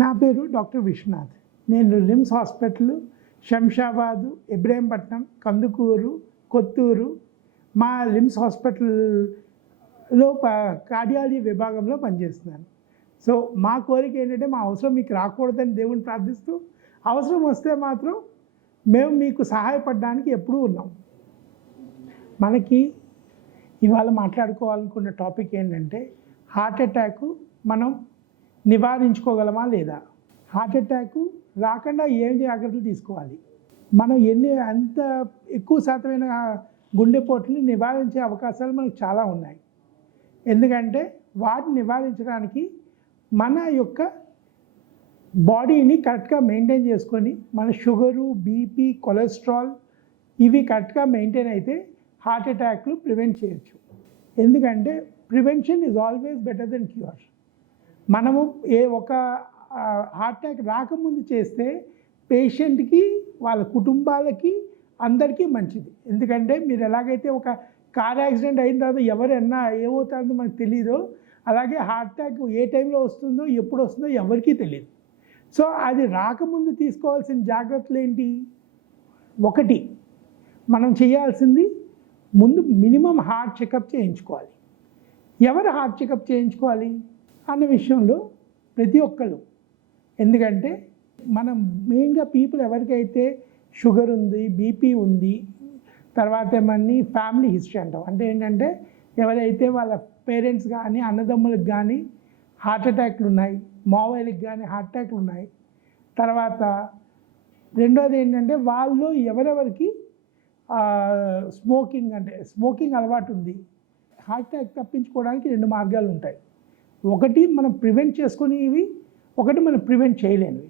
నా పేరు డాక్టర్ విశ్వనాథ్. నేను లిమ్స్ హాస్పిటల్, శంషాబాదు, ఇబ్రహీంపట్నం, కందుకూరు, కొత్తూరు మా లిమ్స్ హాస్పిటల్లో కార్డియాలజీ విభాగంలో పనిచేస్తున్నాను. సో మా కోరిక ఏంటంటే మా అవసరం మీకు రాకూడదని దేవుని ప్రార్థిస్తూ, అవసరం వస్తే మాత్రం మేము మీకు సహాయపడడానికి ఎప్పుడూ ఉన్నాం. మనకి ఇవాళ మాట్లాడుకోవాలనుకున్న టాపిక్ ఏంటంటే హార్ట్ అటాక్ మనం నివారించుకోగలమా లేదా, హార్ట్ అటాక్ రాకుండా ఏం జాగ్రత్తలు తీసుకోవాలి, మనం అంత ఎక్కువ శాతమైన గుండెపోటుని నివారించే అవకాశాలు మనకు చాలా ఉన్నాయి. ఎందుకంటే వాటిని నివారించడానికి మన యొక్క బాడీని కరెక్ట్గా మెయింటైన్ చేసుకొని మన షుగరు, బీపీ, కొలెస్ట్రాల్ ఇవి కరెక్ట్గా మెయింటైన్ అయితే హార్ట్ అటాక్లు ప్రివెంట్ చేయొచ్చు. ఎందుకంటే prevention is always better than cure. మనము ఒక హార్ట్ అటాక్ రాకముందు చేస్తే పేషెంట్కి, వాళ్ళ కుటుంబాలకి, అందరికీ మంచిది. ఎందుకంటే మీరు ఎలాగైతే ఒక కార్ యాక్సిడెంట్ అయిన తర్వాత ఎవరన్నా ఏమవుతుందో మనకు తెలీదో, అలాగే హార్ట్ అటాక్ ఏ టైంలో వస్తుందో, ఎప్పుడు వస్తుందో ఎవరికీ తెలియదు. సో అది రాకముందు తీసుకోవాల్సిన జాగ్రత్తలు ఏంటి? ఒకటి, మనం చేయాల్సింది ముందు మినిమం హార్ట్ చెకప్ చేయించుకోవాలి. ఎవరు హార్ట్ చెకప్ చేయించుకోవాలి అన్న విషయంలో ప్రతి ఒక్కళ్ళు, ఎందుకంటే మనం మెయిన్గా పీపుల్ ఎవరికైతే షుగర్ ఉంది, బీపీ ఉంది, తర్వాత ఏమన్నీ ఫ్యామిలీ హిస్టరీ అంటాం. అంటే ఏంటంటే ఎవరైతే వాళ్ళ పేరెంట్స్ కానీ అన్నదమ్ములకు కానీ హార్ట్ అటాక్లు ఉన్నాయి, మావయ్యలకు కానీ హార్ట్ అటాక్లు ఉన్నాయి. తర్వాత రెండోది ఏంటంటే వాళ్ళు ఎవరెవరికి స్మోకింగ్ అలవాటు ఉంది. హార్ట్ అటాక్ తప్పించుకోవడానికి రెండు మార్గాలు ఉంటాయి. ఒకటి మనం ప్రివెంట్ చేసుకునేవి, ఒకటి మనం ప్రివెంట్ చేయలేనివి.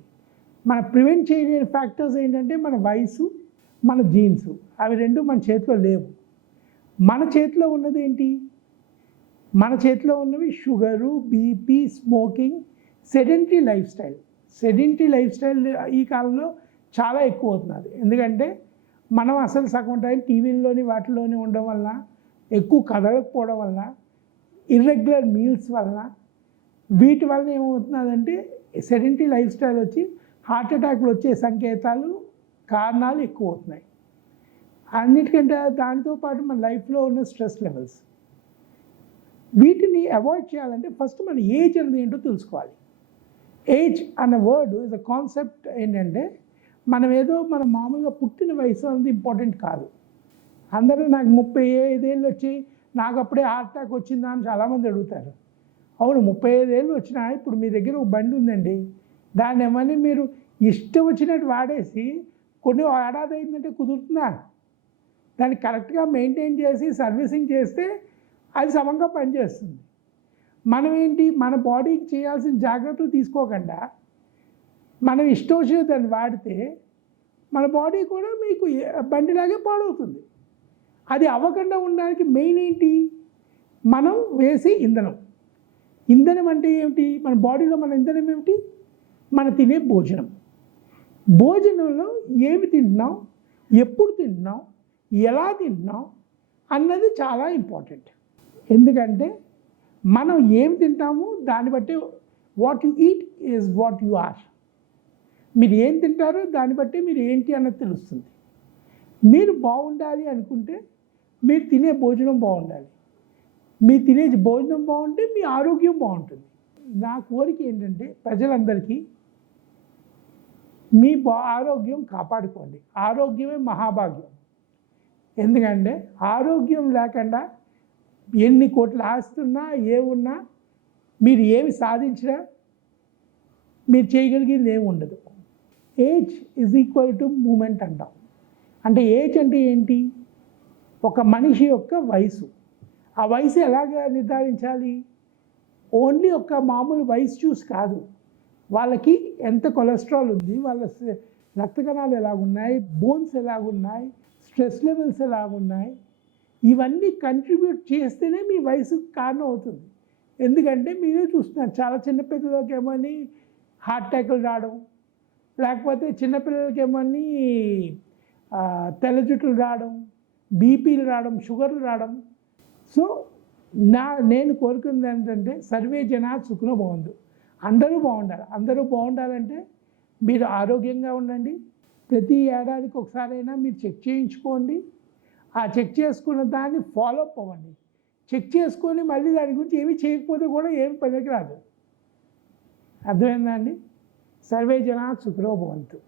మన ప్రివెంట్ చేయలేని ఫ్యాక్టర్స్ ఏంటంటే మన వయసు, మన జీన్స్. అవి రెండు మన చేతిలో లేవు. మన చేతిలో ఉన్నది ఏంటి? మన చేతిలో ఉన్నవి sugar, BP, smoking, sedentary life style. Sedentary life style ఈ కాలంలో చాలా ఎక్కువ అవుతున్నది. ఎందుకంటే మనం అసలు సగం టైం టీవీల్లోని వాటిలోని ఉండడం వల్ల, ఎక్కువ కదలకపోవడం వల్ల, ఇర్రెగ్యులర్ మీల్స్ వలన, వీటి వలన ఏమవుతున్నదంటే సెడెంటరీ లైఫ్ స్టైల్ వచ్చి హార్ట్ అటాక్లు వచ్చే సంకేతాలు, కారణాలు ఎక్కువ అవుతున్నాయి. అన్నిటికంటే దానితో పాటు మన లైఫ్లో ఉన్న స్ట్రెస్ లెవెల్స్, వీటిని అవాయిడ్ చేయాలంటే ఫస్ట్ మన ఏజ్ అనేది ఏంటో తెలుసుకోవాలి. ఏజ్ అన్న వర్డ్ ఇస్ అ కాన్సెప్ట్. ఏంటంటే మనం మామూలుగా పుట్టిన వయసు అనేది ఇంపార్టెంట్ కాదు. అందరూ నాకు 35 ఏళ్ళు వచ్చి నాకు అప్పుడే హార్ట్ అటాక్ వచ్చిందా అని చాలామంది అడుగుతారు. అవును, 35 ఏళ్ళు వచ్చినా ఇప్పుడు మీ దగ్గర ఒక బండి ఉందండి, దాన్ని ఏమని మీరు ఇష్టం వచ్చినట్టు వాడేసి కొన్ని ఏడాది అయిందంటే కుదురుతుందా? దాన్ని కరెక్ట్గా మెయింటైన్ చేసి సర్వీసింగ్ చేస్తే అది సమంగా పనిచేస్తుంది. మనం ఏంటి, మన బాడీకి చేయాల్సిన జాగ్రత్తలు తీసుకోకుండా మనం ఇష్టం వచ్చిన దాన్ని వాడితే మన బాడీ కూడా మీకు బండిలాగే పాడవుతుంది. అది అవ్వకుండా ఉండడానికి మెయిన్ ఏంటి, మనం వేసే ఇంధనం. ఇంధనం అంటే ఏమిటి? మన బాడీలో మన ఇంధనం ఏమిటి? మన తినే భోజనం. భోజనంలో ఏమి తింటున్నాం, ఎప్పుడు తింటున్నాం, ఎలా తింటున్నాం అన్నది చాలా ఇంపార్టెంట్. ఎందుకంటే మనం ఏమి తింటామో దాన్ని బట్టి, what you eat is what you are. మీరు ఏం తింటారో దాన్ని బట్టి మీరు ఏంటి అన్నది తెలుస్తుంది. మీరు బాగుండాలి అనుకుంటే మీరు తినే భోజనం బాగుండాలి. మీరు తినే భోజనం బాగుంటే మీ ఆరోగ్యం బాగుంటుంది. నా కోరిక ఏంటంటే ప్రజలందరికీ మీ ఆరోగ్యం కాపాడుకోండి. ఆరోగ్యమే మహాభాగ్యం. ఎందుకంటే ఆరోగ్యం లేకుండా ఎన్ని కోట్ల ఆస్తున్నా, ఏమున్నా, మీరు ఏమి సాధించినా మీరు చేయగలిగింది ఏమి ఉండదు. Age is equal to moment అంటాం. అంటే ఏజ్ అంటే ఏంటి? ఒక మనిషి యొక్క వయసు. ఆ వయసు ఎలాగ నిర్ధారించాలి? ఓన్లీ ఒక మామూలు వయసు చూసి కాదు, వాళ్ళకి ఎంత కొలెస్ట్రాల్ ఉంది, వాళ్ళ రక్త కణాలు ఎలాగున్నాయి, బోన్స్ ఎలాగున్నాయి, స్ట్రెస్ లెవెల్స్ ఎలాగున్నాయి, ఇవన్నీ కంట్రిబ్యూట్ చేస్తేనే మీ వయసుకు కారణం అవుతుంది. ఎందుకంటే మీరే చూస్తున్నారు, చాలా చిన్నపిల్లలకి ఏమని హార్ట్ అటాక్లు రావడం, లేకపోతే చిన్నపిల్లలకి ఏమని తెల్ల జుట్టులు రావడం, బీపీలు రావడం, షుగర్లు రావడం. సో నేను కోరుకున్నది ఏంటంటే సర్వే జనా సుఖినో భవంతు. అందరూ బాగుండాలి. అందరూ బాగుండాలంటే మీరు ఆరోగ్యంగా ఉండండి. ప్రతి ఏడాదికి ఒకసారైనా మీరు చెక్ చేయించుకోండి. ఆ చెక్ చేసుకున్న దాన్ని ఫాలో అప్ అవ్వండి. చెక్ చేసుకొని మళ్ళీ దాని గురించి ఏమీ చేయకపోతే కూడా ఏమి పనికి రాదు. అర్థమైందా అండి? సర్వే జనా సుఖినో భవంతు.